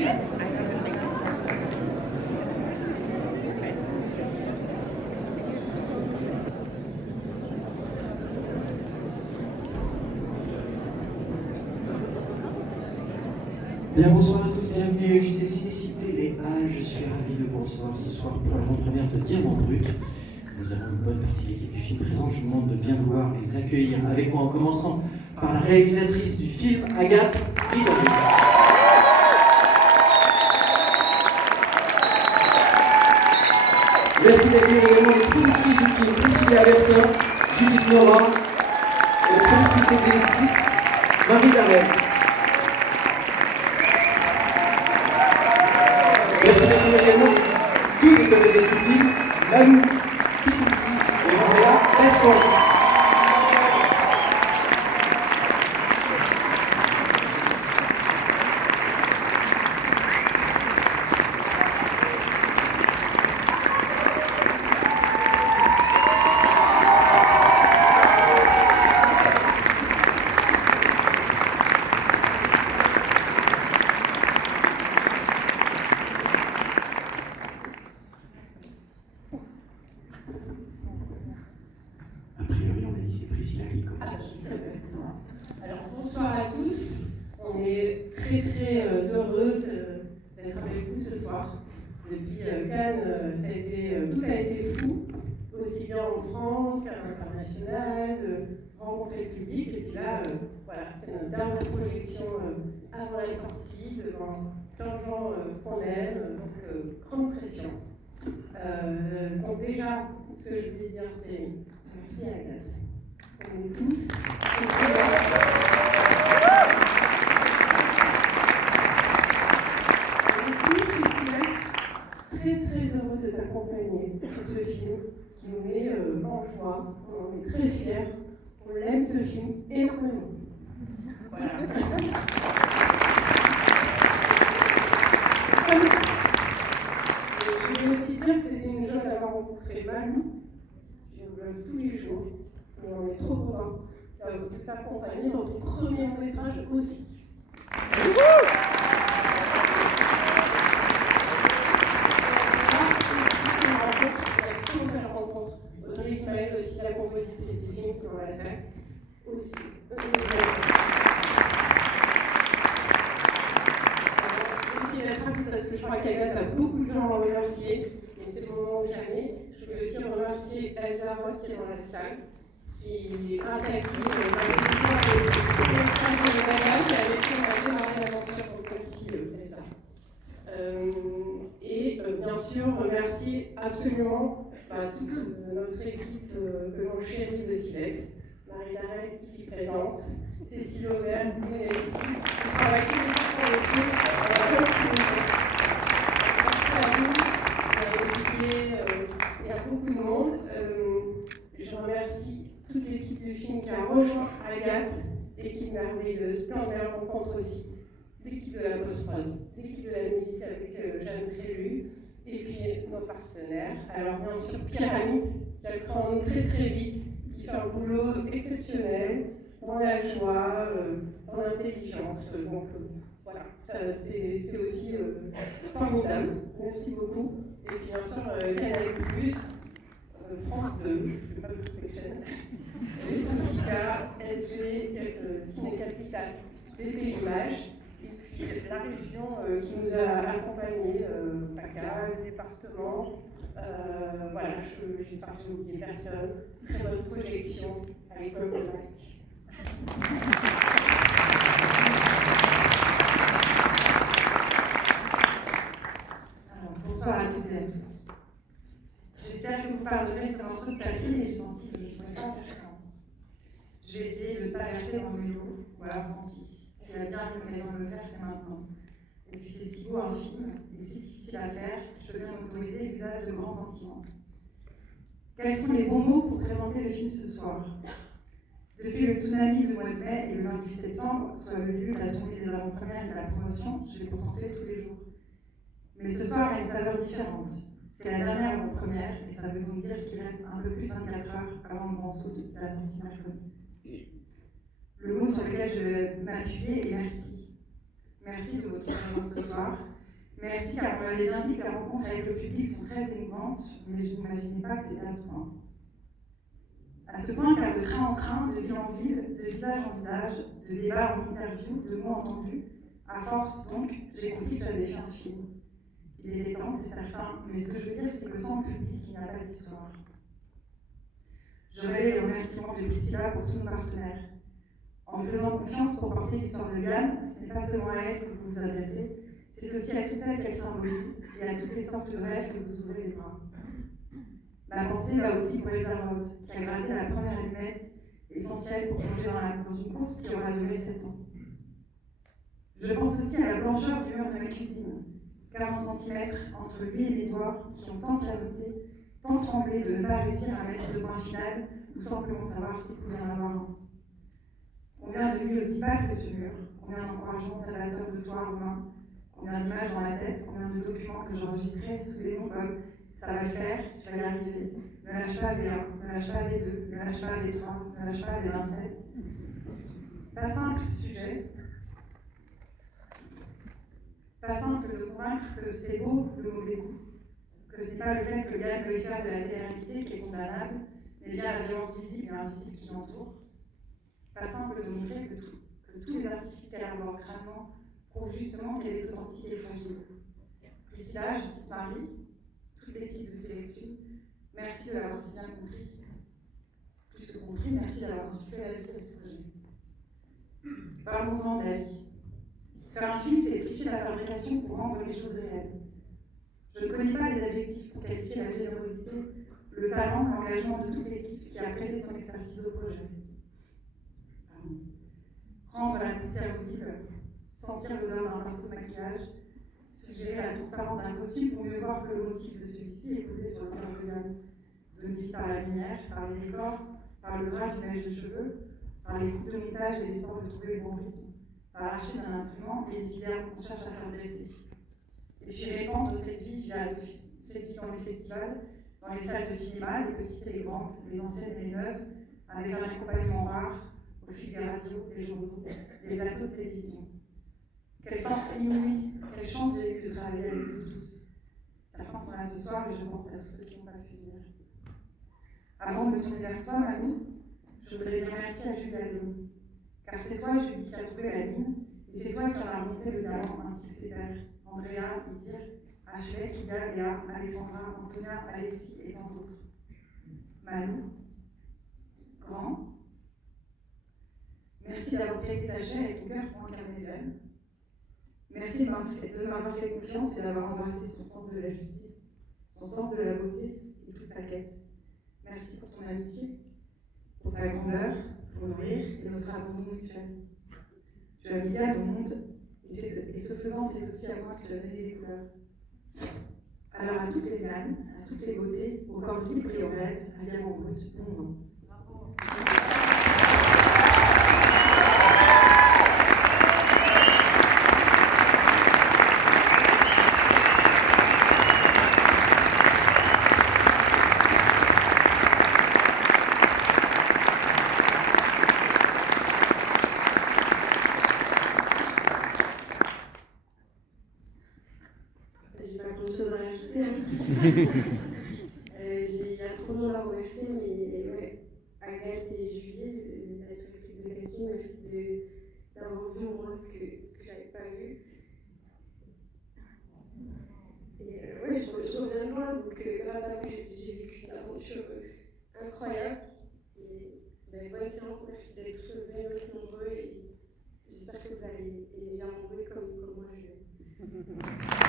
Bien, bonsoir à tous, bienvenue au JC Cinécité les Halles. Je suis ravi de vous recevoir ce soir pour l'avant-première de Diamant Brut. Nous avons une bonne partie de l'équipe du film présente. Je vous demande de bien vouloir les accueillir avec moi en commençant par la réalisatrice du film, Agathe Ridori. Merci d'accueillir également les productrices du film, Priscilla Bertin, Judith Nora, et la productrice exécutive, Marie Darel. Merci d'accueillir également tous les comédiens du film, Malou, Kitoussi et Andrea Escort. Alors bonsoir à tous, on est très heureuse d'être avec vous ce soir. Depuis Cannes, tout a été fou, aussi bien en France qu'à l'international, de rencontrer le public. Et puis là, voilà, c'est notre dernière projection avant la sortie, devant plein de gens qu'on aime, donc grande pression. Donc déjà, ce que je voulais dire, c'est merci Agathe. On est tous. Très heureux de t'accompagner sur ce film qui nous met en joie. On est très fiers. On l'aime ce film énormément. Voilà. Je voulais aussi dire que c'était une joie d'avoir rencontré Malou. Je le vois tous les jours. Et on est trop contents de t'accompagner dans ton premier long-métrage aussi. Audrey Ismaël, aussi la compositrice du film, qui est dans la salle. Aussi. Aussi d'être rapide parce que je crois qu'Agathe a beaucoup de gens à remercier, mais c'est le moment ou jamais. Je voulais aussi remercier Elsa Roth qui est dans la salle, qui, grâce à qui a démarré l'aventure. Donc merci Elsa. Et bien sûr, remercier absolument toute notre équipe que l'on chérit de Silex, Marie Darel ici présente, Cécile Aubert, Mélanie, qui travaille tous les jours pour le film. Merci à vous, Olivier, et à beaucoup de monde. Je remercie toute l'équipe du film qui a rejoint Agathe, équipe merveilleuse, plein de belles rencontres aussi, l'équipe de la post-prod, l'équipe de la musique avec Jeanne Crélu, et puis nos partenaires. Alors bien sûr Pyramide, qui a cru en nous très vite, qui fait un boulot exceptionnel, dans la joie, dans l'intelligence. Donc voilà, c'est aussi formidable. Merci beaucoup. Et puis bien sûr Canal+, France 2, je ne vais pas vous trouver de chaîne, les syndicats, SG, Ciné Capital, BP Images. Et puis la région qui nous a accompagnés, PACA, le département, voilà, j'espère que je n'oublie personne, sur notre projection à l'école de Mike. Alors, bonsoir à toutes et à tous. J'espère que vous pardonnerez ce morceau de papier, mais j'ai senti que je ne pouvais pas faire ça. Je vais essayer de ne pas verser dans le vélo, ou alors tant pis. S'il y a bien une occasion de le faire, c'est maintenant. Et puis c'est si beau un film, et si difficile à faire, je peux bien m'autoriser l'usage de grands sentiments. Quels sont les bons mots pour présenter le film ce soir? Depuis le tsunami du mois de mai et le 28 septembre, soit le début de la tournée des avant-premières et de la promotion, je l'ai pourtant fait tous les jours. Mais ce soir a une saveur différente. C'est la dernière avant-première, et ça veut donc dire qu'il reste un peu plus de 24 heures avant le grand saut de la sortie mercredi. Le mot sur lequel je vais m'appuyer est merci. Merci de votre présence ce soir. Merci car vous m'avez bien dit que les rencontres avec le public sont très émouvantes, mais je n'imaginais pas que c'était à ce point. À ce point car de train en train, de ville en ville, de visage en visage, de débat en interview, de mots entendus, à force donc, j'ai compris que j'avais fait un film. Il était temps, c'est certain, mais ce que je veux dire, c'est que sans le public, il n'y a pas d'histoire. Je relaie les remerciements de Priscilla pour tous nos partenaires. En me faisant confiance pour porter l'histoire de Liane, ce n'est pas seulement à elle que vous vous adressez, c'est aussi à toutes celles qu'elle symbolise et à toutes les sortes de rêves que vous ouvrez les bras. Ma pensée va aussi pour Elsa Roth, qui a gratté la première allumette essentielle pour plonger dans une course qui aura duré 7 ans. Je pense aussi à la blancheur du mur de ma cuisine, 40 cm entre lui et mes doigts qui ont tant pianoté, tant tremblé de ne pas réussir à mettre le point final ou simplement savoir s'il pouvait en avoir un. Combien de nuits aussi pâles que ce mur, combien d'encouragements salvateurs de toi en main, combien d'images dans la tête, combien de documents que j'enregistrais sous des mots comme « ça va le faire, tu vas y arriver », « ne lâche pas V1, ne lâche pas V2, ne lâche pas V3, ne lâche pas V27 ». Pas simple ce sujet, pas simple de convaincre que c'est beau le mauvais goût, que ce n'est pas le fait que Liane veuille faire de la télé-réalité qui est condamnable, mais bien la violence visible et invisible qui l'entoure. Pas simple de montrer que tous les artifices qu'elle arbore crânement prouvent justement qu'elle est authentique et fragile. Priscilla, je petite Marie, toute l'équipe de sélection, merci de l'avoir si bien compris. Plus que compris, merci d'avoir insufflé la vie à ce projet. Parlons-en de la vie. Faire un film, c'est tricher la fabrication pour rendre les choses réelles. Je ne connais pas les adjectifs pour qualifier la générosité, le talent, l'engagement de toute l'équipe qui a prêté son expertise au projet. Rendre la poussière audible, sentir l'odeur d'un pinceau de maquillage, suggérer la transparence d'un costume pour mieux voir que le motif de celui-ci est posé sur le corps de Liane. Donner vie par la lumière, par les décors, par le gras du mèche de cheveux, par les coupes de montage et l'espoir de trouver le bon rythme, par l'archer d'un instrument et les vidéos qu'on cherche à faire dresser. Et puis répandre cette vie dans les festivals, dans les salles de cinéma, les petites et les grandes, les anciennes et les neuves, avec un accompagnement rare, au fil des radios, des journaux, des plateaux de télévision. Quelle force inouïe, quelle chance j'ai eu de travailler avec vous tous. Certains sont là ce soir et je pense à tous ceux qui n'ont pas pu venir. Avant de me tourner vers toi, Malou, je voudrais dire merci à Julie Allon. Car c'est toi, Julie, qui as trouvé la ligne, et c'est toi qui en as remonté le talent ainsi que ses pairs. Andrea, Idir, Ashley, Kida, Léa, Alexandra, Antonia, Alexis et tant d'autres. Malou, grand, merci d'avoir prêté ta chair et ton cœur pour incarner l'âme. Merci de m'avoir fait confiance et d'avoir embrassé son sens de la justice, son sens de la beauté et toute sa quête. Merci pour ton amitié, pour ta grandeur, pour nos rires et notre abandon mutuel. Tu as mis Liane au monde et ce faisant, c'est aussi à moi que tu as donné des couleurs. Alors à toutes les Lianes, à toutes les beautés, au corps libre et au rêve, à diamant brut, bon vent. J'ai pas grand chose à rajouter. Il y a trop de monde à remercier, mais ouais, Agathe et Julie, la directrice de casting, merci d'avoir vu au moins ce que j'avais pas vu. Et ouais, je reviens de loin, donc grâce à vous, j'ai vécu une aventure incroyable. Et bonne séance, merci d'être venus aussi nombreux et j'espère que vous allez aimer bien nombreux comme moi je vais.